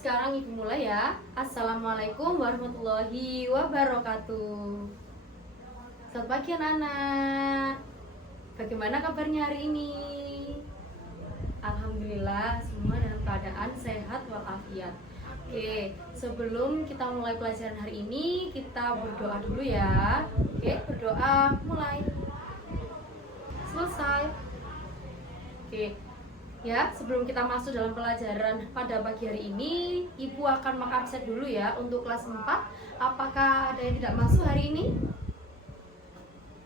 Sekarang ibu mulai ya. Assalamualaikum warahmatullahi wabarakatuh. Selamat pagi anak-anak. Bagaimana kabarnya hari ini? Alhamdulillah semua dalam keadaan sehat walafiat. Oke, sebelum kita mulai pelajaran hari ini, kita berdoa dulu ya. Oke, berdoa mulai. Selesai. Oke. Ya, sebelum kita masuk dalam pelajaran pada pagi hari ini, Ibu akan mengabsen dulu ya untuk kelas 4. Apakah ada yang tidak masuk hari ini?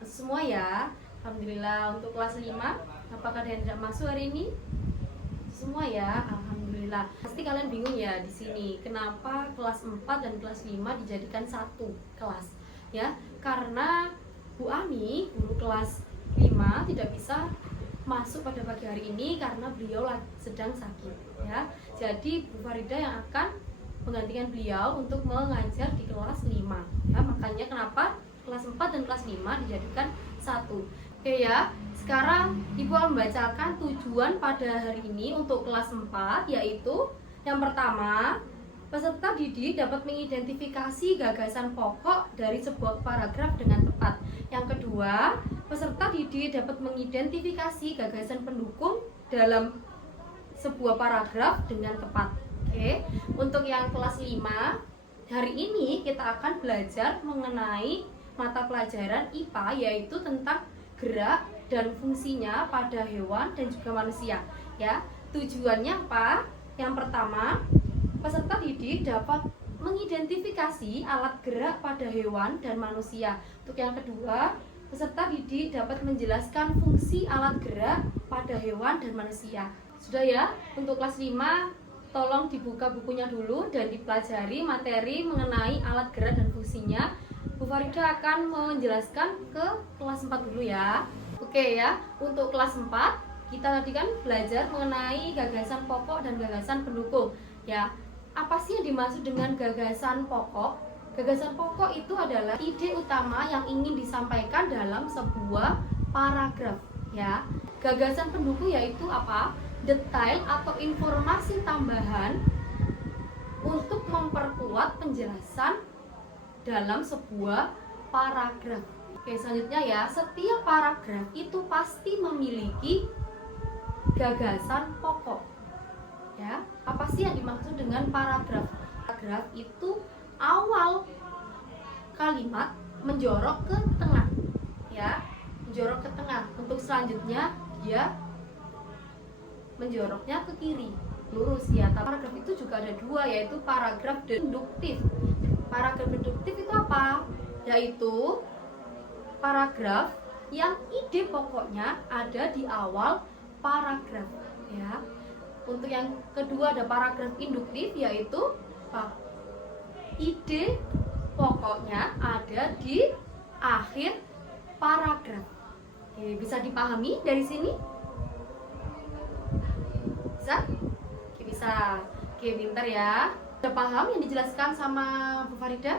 Semua ya. Alhamdulillah. Untuk kelas 5, apakah ada yang tidak masuk hari ini? Semua ya. Alhamdulillah. Pasti kalian bingung ya di sini. Kenapa kelas 4 dan kelas 5 dijadikan satu kelas? Ya, karena Bu Ami, guru kelas 5 tidak bisa masuk pada pagi hari ini karena beliau sedang sakit ya. Jadi Bu Farida yang akan menggantikan beliau untuk mengajar di kelas 5 ya. Makanya kenapa kelas 4 dan kelas 5 dijadikan satu. Oke ya. Sekarang Ibu akan membacakan tujuan pada hari ini untuk kelas 4, yaitu yang pertama, peserta didik dapat mengidentifikasi gagasan pokok dari sebuah paragraf dengan tepat. Yang kedua, peserta didik dapat mengidentifikasi gagasan pendukung dalam sebuah paragraf dengan tepat. Oke, untuk yang kelas 5, hari ini kita akan belajar mengenai mata pelajaran IPA, yaitu tentang gerak dan fungsinya pada hewan dan juga manusia. Ya, tujuannya apa? Yang pertama, peserta didik dapat mengidentifikasi alat gerak pada hewan dan manusia. Untuk yang kedua, peserta didik dapat menjelaskan fungsi alat gerak pada hewan dan manusia. Sudah ya, untuk kelas 5, tolong dibuka bukunya dulu dan dipelajari materi mengenai alat gerak dan fungsinya. Bu Farida akan menjelaskan ke kelas 4 dulu ya. Oke ya, untuk kelas 4, kita tadi kan belajar mengenai gagasan pokok dan gagasan pendukung. Ya, apa sih yang dimaksud dengan gagasan pokok? Gagasan pokok itu adalah ide utama yang ingin disampaikan dalam sebuah paragraf ya. Gagasan pendukung yaitu apa? Detail atau informasi tambahan untuk memperkuat penjelasan dalam sebuah paragraf. Oke, selanjutnya ya, setiap paragraf itu pasti memiliki gagasan pokok. Ya, apa sih yang dimaksud dengan paragraf? Paragraf itu awal kalimat menjorok ke tengah, ya, menjorok ke tengah. Untuk selanjutnya dia menjoroknya ke kiri, lurus ya. Paragraf itu juga ada dua, yaitu paragraf deduktif. Paragraf deduktif itu apa? Yaitu paragraf yang ide pokoknya ada di awal paragraf, ya. Untuk yang kedua ada paragraf induktif, yaitu ide pokoknya ada di akhir paragraf. Oke, bisa dipahami dari sini? Bisa? Oke, bisa. Oke, pintar ya. Sudah paham yang dijelaskan sama Bu Farida?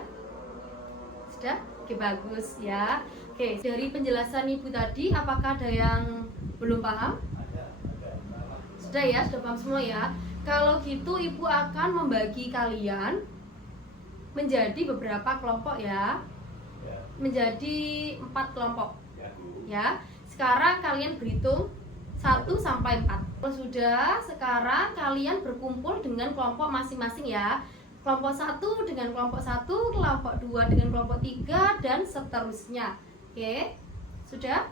Sudah? Oke, bagus ya. Oke, dari penjelasan Ibu tadi, apakah ada yang belum paham? Sudah ya, sudah paham semua ya. Kalau gitu Ibu akan membagi kalian menjadi beberapa kelompok ya. Menjadi 4 kelompok. Ya. Sekarang kalian berhitung 1 sampai 4. Kalau sudah, sekarang kalian berkumpul dengan kelompok masing-masing ya. Kelompok 1 dengan kelompok 1, kelompok 2 dengan kelompok 3 dan seterusnya. Oke. Sudah?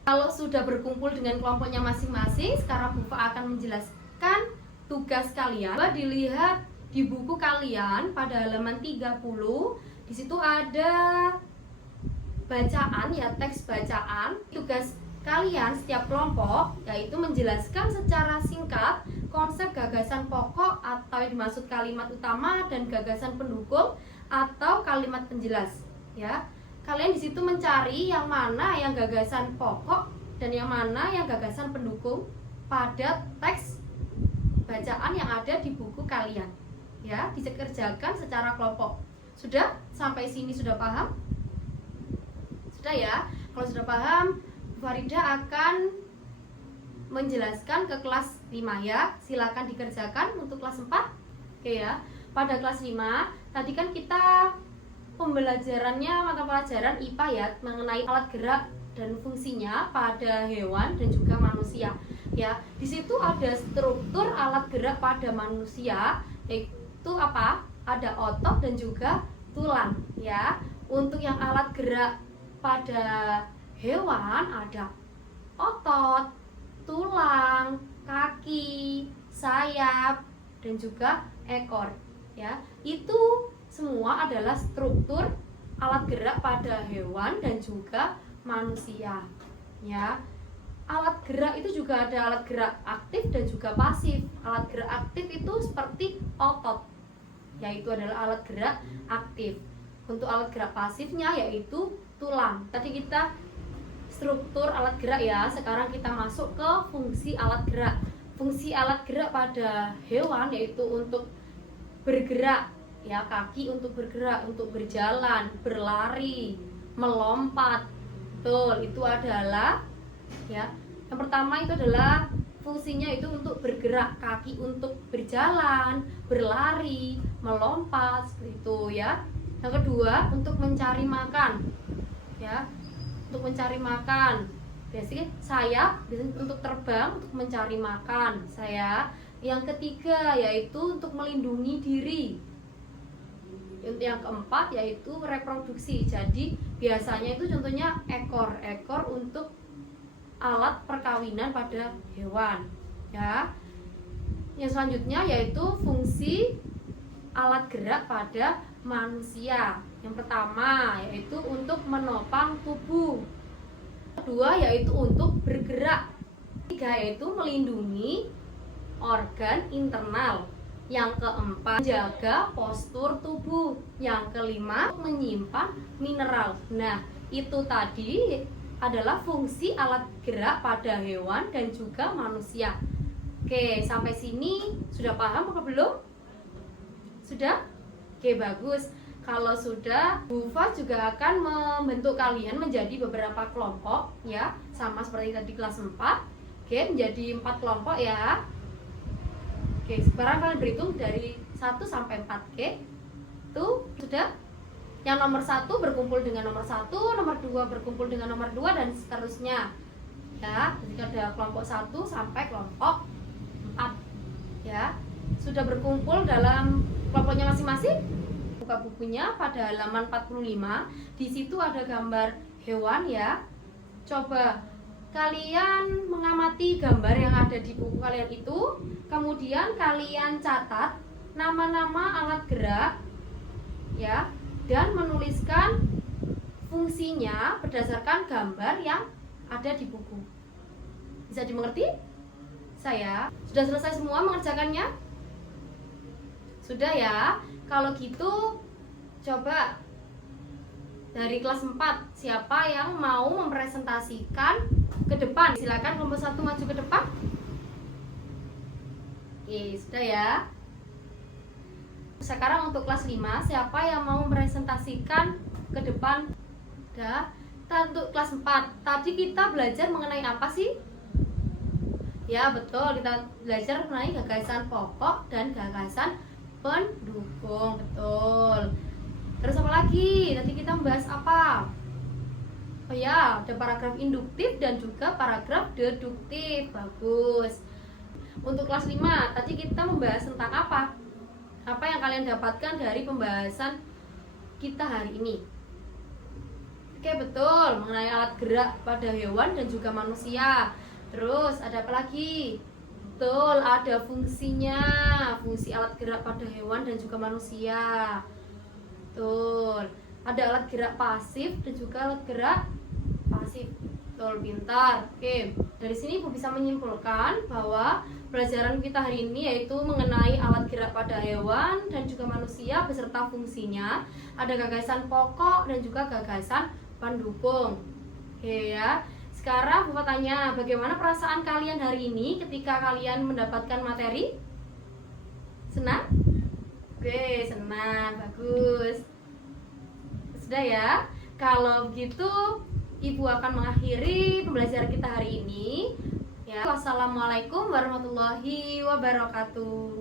Kalau sudah berkumpul dengan kelompoknya masing-masing, sekarang Bu Fa akan menjelaskan tugas kalian. Coba dilihat di buku kalian pada halaman 30. Di situ ada bacaan ya, teks bacaan. Tugas kalian setiap kelompok yaitu menjelaskan secara singkat konsep gagasan pokok atau yang dimaksud kalimat utama dan gagasan pendukung atau kalimat penjelas ya. Kalian di situ mencari yang mana yang gagasan pokok dan yang mana yang gagasan pendukung pada teks bacaan yang ada di buku kalian. Ya, dikerjakan secara kelompok. Sudah? Sampai sini sudah paham? Sudah ya? Kalau sudah paham, Bu Farida akan menjelaskan ke kelas 5 ya. Silakan dikerjakan untuk kelas 4. Oke ya. Pada kelas 5 tadi kan kita pembelajarannya mata pelajaran IPA ya, mengenai alat gerak dan fungsinya pada hewan dan juga manusia. Ya, di situ ada struktur alat gerak pada manusia, yaitu apa? Ada otot dan juga tulang ya. Untuk yang alat gerak pada hewan ada otot, tulang, kaki, sayap, dan juga ekor ya. Itu semua adalah struktur alat gerak pada hewan dan juga manusia ya. Alat gerak itu juga ada alat gerak aktif dan juga pasif. Alat gerak aktif itu seperti otot, yaitu adalah alat gerak aktif. Untuk alat gerak pasifnya yaitu tulang. Tadi kita struktur alat gerak ya, sekarang kita masuk ke fungsi alat gerak. Fungsi alat gerak pada hewan yaitu untuk bergerak ya, kaki untuk bergerak, untuk berjalan, berlari, melompat. Betul, itu adalah ya. Yang pertama itu adalah fungsinya itu untuk bergerak, kaki untuk berjalan, berlari, melompat seperti itu ya. Yang kedua untuk mencari makan ya, untuk mencari makan. Biasanya sayap biasanya untuk terbang, untuk mencari makan saya. Yang ketiga yaitu untuk melindungi diri. Yang keempat yaitu reproduksi. Jadi biasanya itu contohnya ekor untuk alat perkawinan pada hewan ya. Yang selanjutnya yaitu fungsi alat gerak pada manusia. Yang pertama yaitu untuk menopang tubuh. Kedua yaitu untuk bergerak. Ketiga yaitu melindungi organ internal. Yang keempat, menjaga postur tubuh. Yang kelima, menyimpan mineral. Nah, itu tadi adalah fungsi alat gerak pada hewan dan juga manusia. Oke, sampai sini sudah paham apa belum? Sudah? Oke, bagus. Kalau sudah, Bu Fa juga akan membentuk kalian menjadi beberapa kelompok ya, sama seperti tadi kelas 4. Oke, menjadi 4 kelompok ya. Oke, sekarang kalian berhitung dari 1 sampai 4. Oke. Tuh, sudah? Yang nomor 1 berkumpul dengan nomor 1, nomor 2 berkumpul dengan nomor 2 dan seterusnya. Ya, jadi ada kelompok 1 sampai kelompok 4. Ya. Sudah berkumpul dalam kelompoknya masing-masing? Buka bukunya pada halaman 45. Di situ ada gambar hewan ya. Coba kalian mengamati gambar yang ada di buku kalian itu, kemudian kalian catat nama-nama alat gerak ya, dan menuliskan fungsinya berdasarkan gambar yang ada di buku. Bisa dimengerti? Saya sudah selesai semua mengerjakannya? Sudah ya? Kalau gitu coba dari kelas 4 siapa yang mau mempresentasikan ke depan? Silakan kelompok 1 maju ke depan. Oke, sudah ya. Sekarang untuk kelas 5 siapa yang mau mempresentasikan ke depan? Udah. Untuk kelas 4 tadi kita belajar mengenai apa sih? Ya betul, kita belajar mengenai gagasan pokok dan gagasan pendukung. Betul. Terus apa lagi? Tadi kita membahas apa? Oh ya, ada paragraf induktif dan juga paragraf deduktif. Bagus. Untuk kelas 5 tadi kita membahas tentang apa? Apa yang kalian dapatkan dari pembahasan kita hari ini? Oke, betul, mengenai alat gerak pada hewan dan juga manusia. Terus ada apa lagi? Betul, ada fungsinya, fungsi alat gerak pada hewan dan juga manusia. Betul, ada alat gerak pasif dan juga alat gerak pasif. Betul, pintar. Oke, dari sini Ibu bisa menyimpulkan bahwa pelajaran kita hari ini yaitu mengenai alat gerak pada hewan dan juga manusia beserta fungsinya. Ada gagasan pokok dan juga gagasan pendukung. Oke ya. Sekarang Bapak tanya, bagaimana perasaan kalian hari ini ketika kalian mendapatkan materi? Senang? Oke, senang, bagus. Sudah ya. Kalau begitu, Ibu akan mengakhiri pembelajaran kita hari ini. Ya, wassalamualaikum warahmatullahi wabarakatuh.